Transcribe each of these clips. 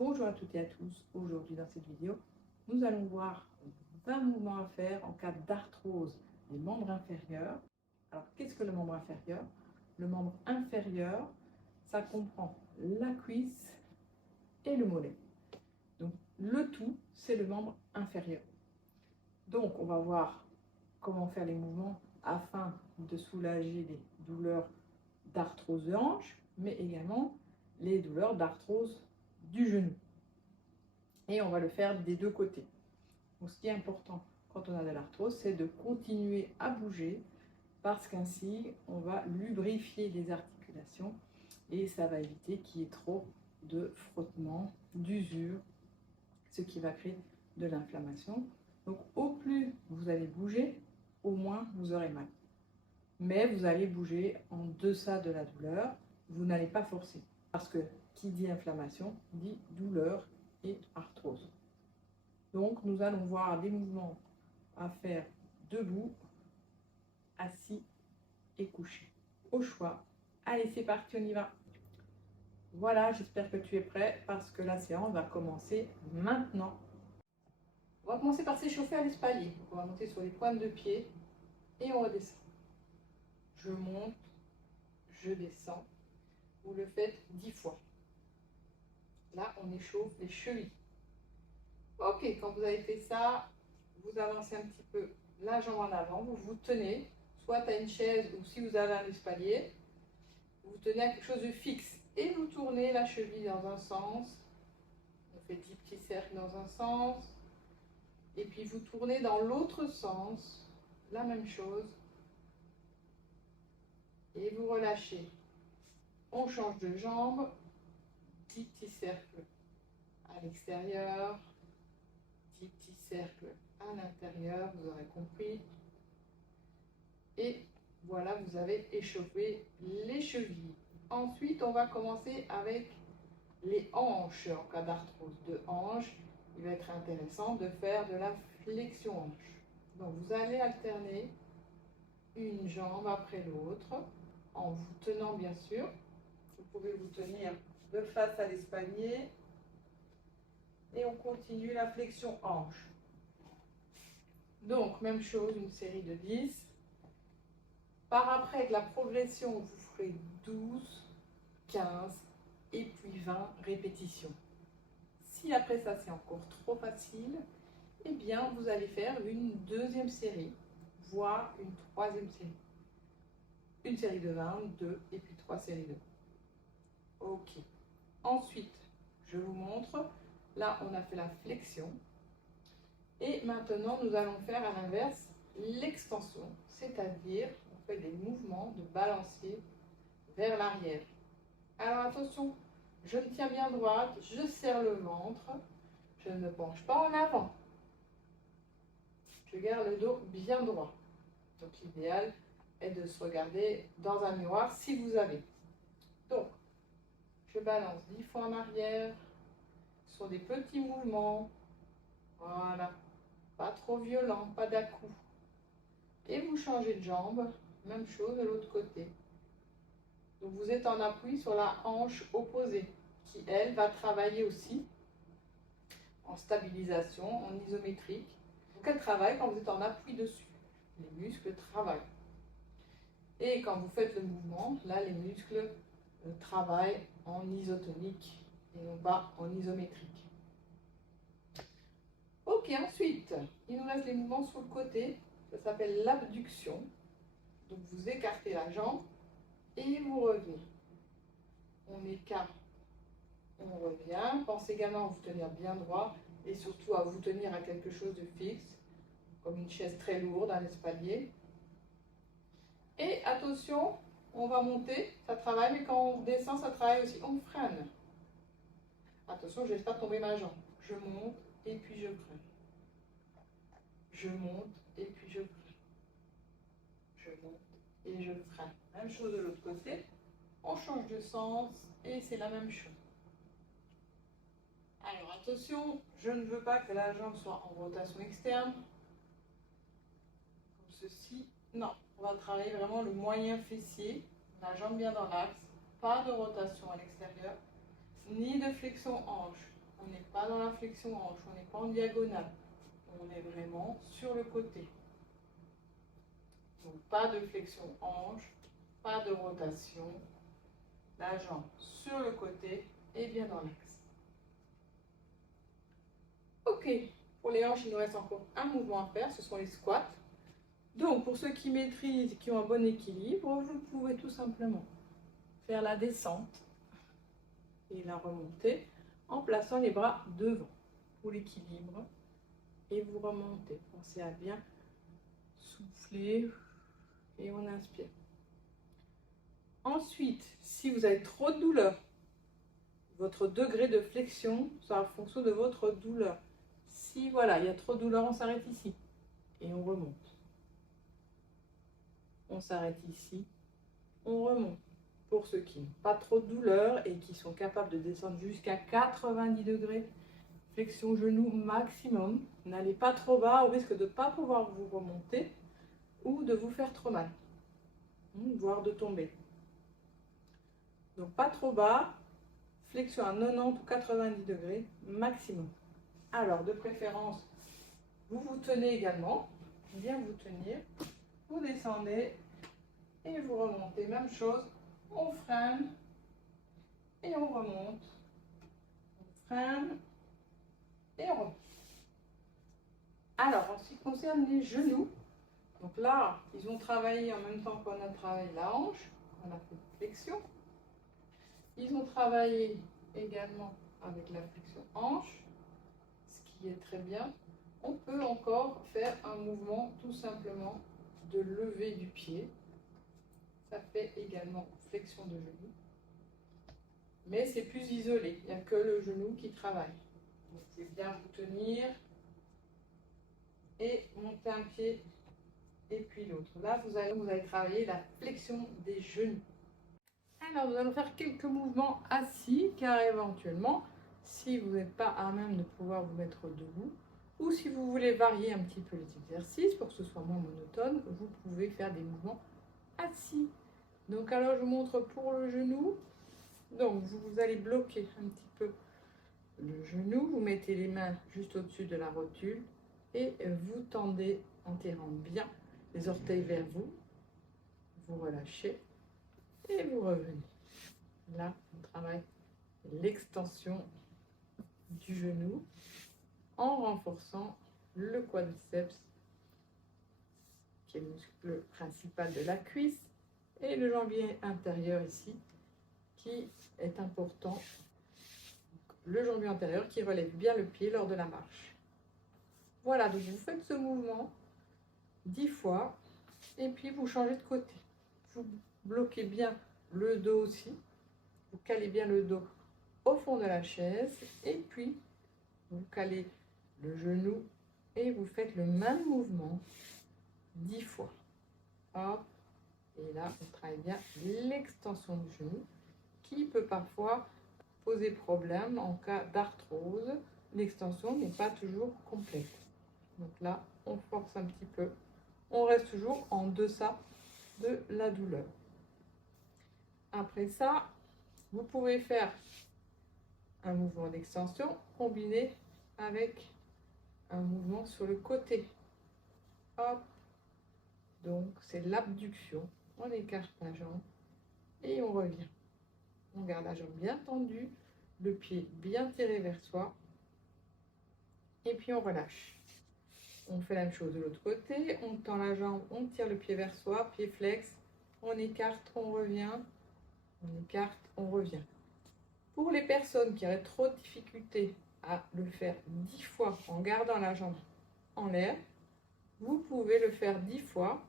Bonjour à toutes et à tous. Aujourd'hui dans cette vidéo, nous allons voir 20 mouvements à faire en cas d'arthrose des membres inférieurs. Alors qu'est-ce que le membre inférieur? Le membre inférieur, ça comprend la cuisse et le mollet. Donc le tout, c'est le membre inférieur. Donc on va voir comment faire les mouvements afin de soulager les douleurs d'arthrose de hanche, mais également les douleurs d'arthrose du genou. Et on va le faire des deux côtés. Donc, ce qui est important quand on a de l'arthrose, c'est de continuer à bouger parce qu'ainsi, on va lubrifier les articulations et ça va éviter qu'il y ait trop de frottement, d'usure, ce qui va créer de l'inflammation. Donc, au plus vous allez bouger, au moins vous aurez mal. Mais vous allez bouger en deçà de la douleur, vous n'allez pas forcer. Parce que qui dit inflammation, dit douleur et arthrose. Donc, nous allons voir des mouvements à faire debout, assis et couché. Au choix. Allez, c'est parti, on y va. Voilà, j'espère que tu es prêt parce que la séance va commencer maintenant. On va commencer par s'échauffer à l'espalier. On va monter sur les pointes de pied et on redescend. Je monte, je descends. Vous le faites 10 fois. Là, on échauffe les chevilles. Ok, quand vous avez fait ça, vous avancez un petit peu la jambe en avant, vous vous tenez, soit à une chaise ou si vous avez un espalier, vous tenez à quelque chose de fixe et vous tournez la cheville dans un sens. On fait 10 petits cercles dans un sens et puis vous tournez dans l'autre sens, la même chose et vous relâchez. On change de jambe, 10 petits cercles à l'extérieur, 10 petits cercles à l'intérieur, vous aurez compris. Et voilà, vous avez échauffé les chevilles. Ensuite, on va commencer avec les hanches. En cas d'arthrose de hanche, il va être intéressant de faire de la flexion hanche. Donc, vous allez alterner une jambe après l'autre, en vous tenant bien sûr. Vous pouvez vous tenir de face à l'espalier. Et on continue la flexion hanche. Donc, même chose, une série de 10. Par après, avec la progression, vous ferez 12, 15 et puis 20 répétitions. Si après ça, c'est encore trop facile, eh bien, vous allez faire une deuxième série, voire une troisième série. Une série de 20, 2 et puis 3 séries de 20. Ok. Ensuite, je vous montre. Là, on a fait la flexion. Et maintenant, nous allons faire à l'inverse l'extension, c'est-à-dire on fait des mouvements de balancier vers l'arrière. Alors attention, je me tiens bien droite, je serre le ventre, je ne me penche pas en avant. Je garde le dos bien droit. Donc l'idéal est de se regarder dans un miroir si vous avez. Donc, je balance 10 fois en arrière, sur des petits mouvements. Voilà, pas trop violent, pas d'à-coups. Et vous changez de jambe, même chose de l'autre côté. Donc vous êtes en appui sur la hanche opposée, qui elle va travailler aussi en stabilisation, en isométrique. Donc elle travaille quand vous êtes en appui dessus. Les muscles travaillent. Et quand vous faites le mouvement, là les muscles travaillent en isotonique et non pas en isométrique. Ok, ensuite, il nous reste les mouvements sur le côté. Ça s'appelle l'abduction. Donc vous écartez la jambe et vous revenez. On écarte, on revient. Pensez également à vous tenir bien droit et surtout à vous tenir à quelque chose de fixe, comme une chaise très lourde, un espalier. Et attention, on va monter, ça travaille, mais quand on descend, ça travaille aussi. On freine. Attention, je ne laisse pas tomber ma jambe. Je monte et puis je freine. Je monte et puis je freine. Je monte et je freine. Même chose de l'autre côté. On change de sens et c'est la même chose. Alors attention, je ne veux pas que la jambe soit en rotation externe. Comme ceci. Non, on va travailler vraiment le moyen fessier. La jambe bien dans l'axe. Pas de rotation à l'extérieur. Ni de flexion hanche. On n'est pas dans la flexion hanche, on n'est pas en diagonale. On est vraiment sur le côté. Donc pas de flexion hanche, pas de rotation. La jambe sur le côté et bien dans l'axe. Ok, pour les hanches, il nous reste encore un mouvement à faire, ce sont les squats. Donc pour ceux qui maîtrisent, qui ont un bon équilibre, vous pouvez tout simplement faire la descente et la remontée en plaçant les bras devant pour l'équilibre. Et vous remontez. Pensez à bien souffler et on inspire. Ensuite, si vous avez trop de douleur, votre degré de flexion sera en fonction de votre douleur. Si voilà, il y a trop de douleur, on s'arrête ici et on remonte. On s'arrête ici, on remonte. Pour ceux qui n'ont pas trop de douleur et qui sont capables de descendre jusqu'à 90 degrés, flexion genou maximum. N'allez pas trop bas au risque de ne pas pouvoir vous remonter ou de vous faire trop mal, voire de tomber. Donc pas trop bas, flexion à 90 ou 90 degrés maximum. Alors de préférence, vous vous tenez également, bien vous tenir, vous descendez et vous remontez. Même chose, on freine et on remonte. On freine et on remonte. Alors en ce qui concerne les genoux, donc là, ils ont travaillé en même temps qu'on a travaillé la hanche, on a fait flexion. Ils ont travaillé également avec la flexion hanche, ce qui est très bien. On peut encore faire un mouvement tout simplement de lever du pied. Ça fait également flexion de genou. Mais c'est plus isolé, il n'y a que le genou qui travaille. Donc c'est bien vous tenir et monter un pied et puis l'autre. Là, vous allez travailler la flexion des genoux. Alors, nous allons faire quelques mouvements assis, car éventuellement, si vous n'êtes pas à même de pouvoir vous mettre debout, ou si vous voulez varier un petit peu les exercices pour que ce soit moins monotone, vous pouvez faire des mouvements assis. Donc, alors, je vous montre pour le genou. Donc, vous allez bloquer un petit peu le genou, vous mettez les mains juste au-dessus de la rotule et vous tendez en tirant bien les orteils vers vous. Vous relâchez et vous revenez. Là, on travaille l'extension du genou en renforçant le quadriceps, qui est le muscle principal de la cuisse, et le jambier intérieur ici, qui est important. Le jambier antérieur qui relève bien le pied lors de la marche. Voilà, donc vous faites ce mouvement 10 fois et puis vous changez de côté. Vous bloquez bien le dos aussi, vous calez bien le dos au fond de la chaise et puis vous calez le genou et vous faites le même mouvement 10 fois. Hop, et là on travaille bien l'extension du genou qui peut parfois poser problème en cas d'arthrose. L'extension n'est pas toujours complète. Donc là, on force un petit peu. On reste toujours en deçà de la douleur. Après ça, vous pouvez faire un mouvement d'extension combiné avec un mouvement sur le côté. Hop. Donc, c'est l'abduction. On écarte la jambe et on revient. On garde la jambe bien tendue, le pied bien tiré vers soi. Et puis on relâche. On fait la même chose de l'autre côté. On tend la jambe, on tire le pied vers soi, pied flex. On écarte, on revient. On écarte, on revient. Pour les personnes qui auraient trop de difficultés à le faire 10 fois en gardant la jambe en l'air, vous pouvez le faire 10 fois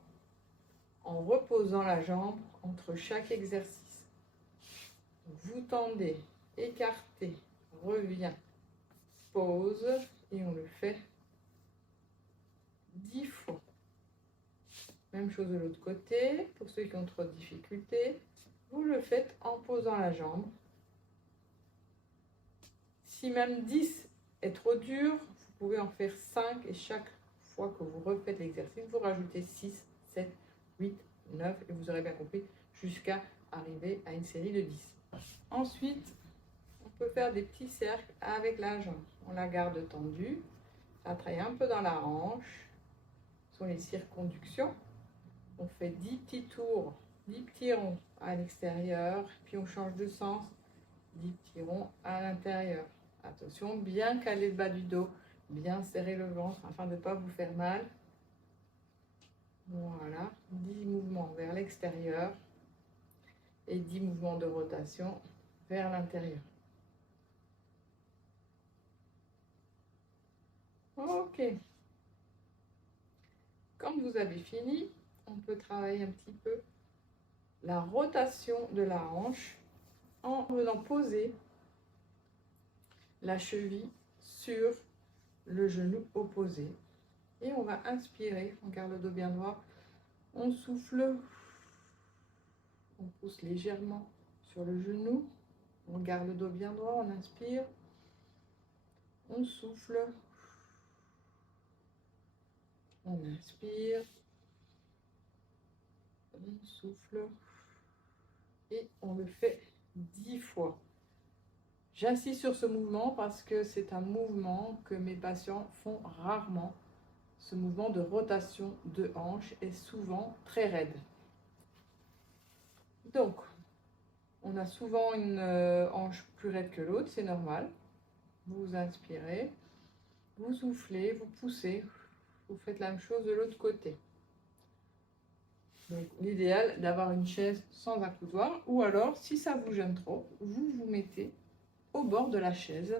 en reposant la jambe entre chaque exercice. Vous tendez, écartez, revient, pause et on le fait 10 fois. Même chose de l'autre côté. Pour ceux qui ont trop de difficultés, vous le faites en posant la jambe. Si même 10 est trop dur, vous pouvez en faire 5 et chaque fois que vous refaites l'exercice, vous rajoutez 6, 7, 8, 9 et vous aurez bien compris jusqu'à arriver à une série de 10. Ensuite, on peut faire des petits cercles avec la jambe. On la garde tendue, ça travaille un peu dans la hanche, ce sont les circonductions. On fait 10 petits tours, 10 petits ronds à l'extérieur, puis on change de sens, 10 petits ronds à l'intérieur. Attention, bien caler le bas du dos, bien serrer le ventre afin de ne pas vous faire mal. Voilà, 10 mouvements vers l'extérieur et 10 mouvements de rotation vers l'intérieur. Ok. Quand vous avez fini, on peut travailler un petit peu la rotation de la hanche en venant poser la cheville sur le genou opposé. Et on va inspirer, on garde le dos bien droit, on souffle, on pousse légèrement sur le genou, on garde le dos bien droit, on inspire, on souffle, on inspire, on souffle et on le fait 10 fois. J'insiste sur ce mouvement parce que c'est un mouvement que mes patients font rarement. Ce mouvement de rotation de hanche est souvent très raide. Donc, on a souvent une hanche plus raide que l'autre, c'est normal. Vous inspirez, vous soufflez, vous poussez, vous faites la même chose de l'autre côté. Donc, l'idéal d'avoir une chaise sans accoudoir, ou alors, si ça vous gêne trop, vous vous mettez au bord de la chaise.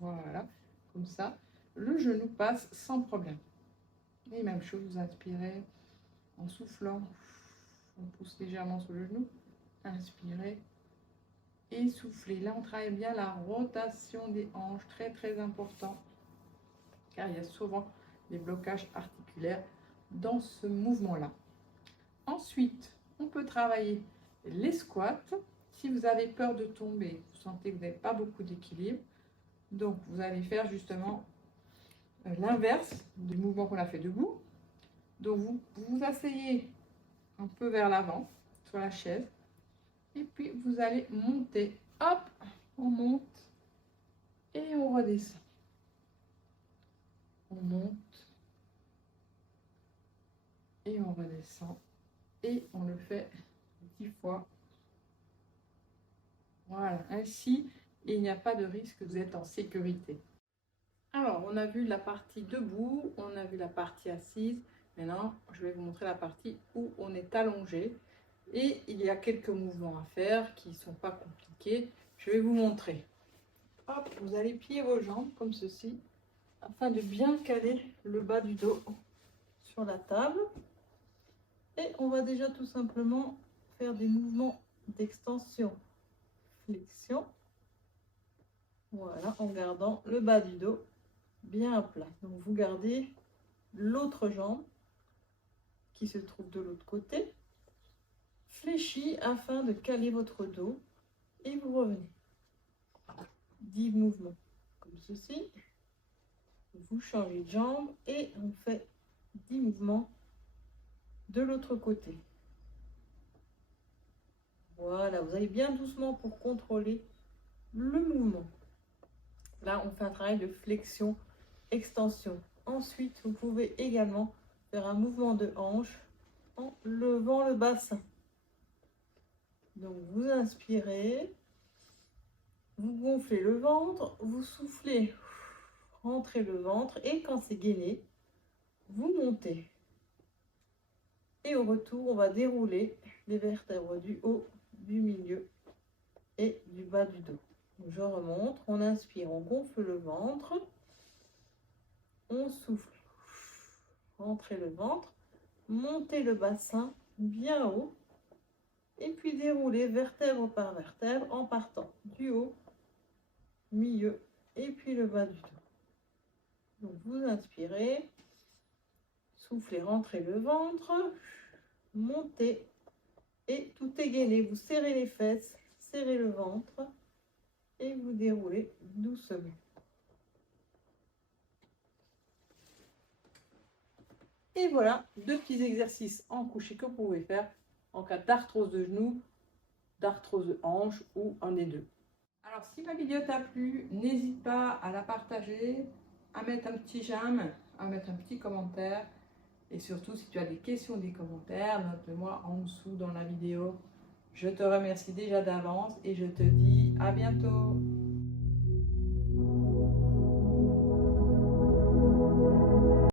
Voilà, comme ça, le genou passe sans problème. Et même chose, vous inspirez en soufflant, on pousse légèrement sur le genou, inspirez et soufflez. Là, on travaille bien la rotation des hanches, très très important, car il y a souvent des blocages articulaires dans ce mouvement-là. Ensuite, on peut travailler les squats. Si vous avez peur de tomber, vous sentez que vous n'avez pas beaucoup d'équilibre, donc vous allez faire justement l'inverse du mouvement qu'on a fait debout. Donc vous vous asseyez un peu vers l'avant sur la chaise et puis vous allez monter, hop, on monte et on redescend, on monte et on redescend et on le fait 10 fois. Voilà, ainsi il n'y a pas de risque, vous êtes en sécurité. Alors, on a vu la partie debout, on a vu la partie assise. Maintenant, je vais vous montrer la partie où on est allongé. Et il y a quelques mouvements à faire qui ne sont pas compliqués. Je vais vous montrer. Hop, vous allez plier vos jambes comme ceci, afin de bien caler le bas du dos sur la table. Et on va déjà tout simplement faire des mouvements d'extension, flexion. Voilà, en gardant le bas du dos bien plat. Donc vous gardez l'autre jambe qui se trouve de l'autre côté, fléchie afin de caler votre dos et vous revenez. 10 mouvements comme ceci. Vous changez de jambe et on fait 10 mouvements de l'autre côté. Voilà, vous allez bien doucement pour contrôler le mouvement. Là, on fait un travail de flexion, extension. Ensuite, vous pouvez également faire un mouvement de hanche en levant le bassin. Donc, vous inspirez, vous gonflez le ventre, vous soufflez, rentrez le ventre et quand c'est gainé, vous montez. Et au retour, on va dérouler les vertèbres du haut, du milieu et du bas du dos. Donc, je remonte, on inspire, on gonfle le ventre, on souffle, rentrez le ventre, montez le bassin bien haut et puis déroulez vertèbre par vertèbre en partant du haut, milieu et puis le bas du dos. Donc vous inspirez, soufflez, rentrez le ventre, montez et tout est gainé. Vous serrez les fesses, serrez le ventre et vous déroulez doucement. Et voilà, 2 petits exercices en couché que vous pouvez faire en cas d'arthrose de genou, d'arthrose de hanche ou un des deux. Alors, si ma vidéo t'a plu, n'hésite pas à la partager, à mettre un petit j'aime, à mettre un petit commentaire. Et surtout, si tu as des questions, des commentaires, note-moi en dessous dans la vidéo. Je te remercie déjà d'avance et je te dis à bientôt.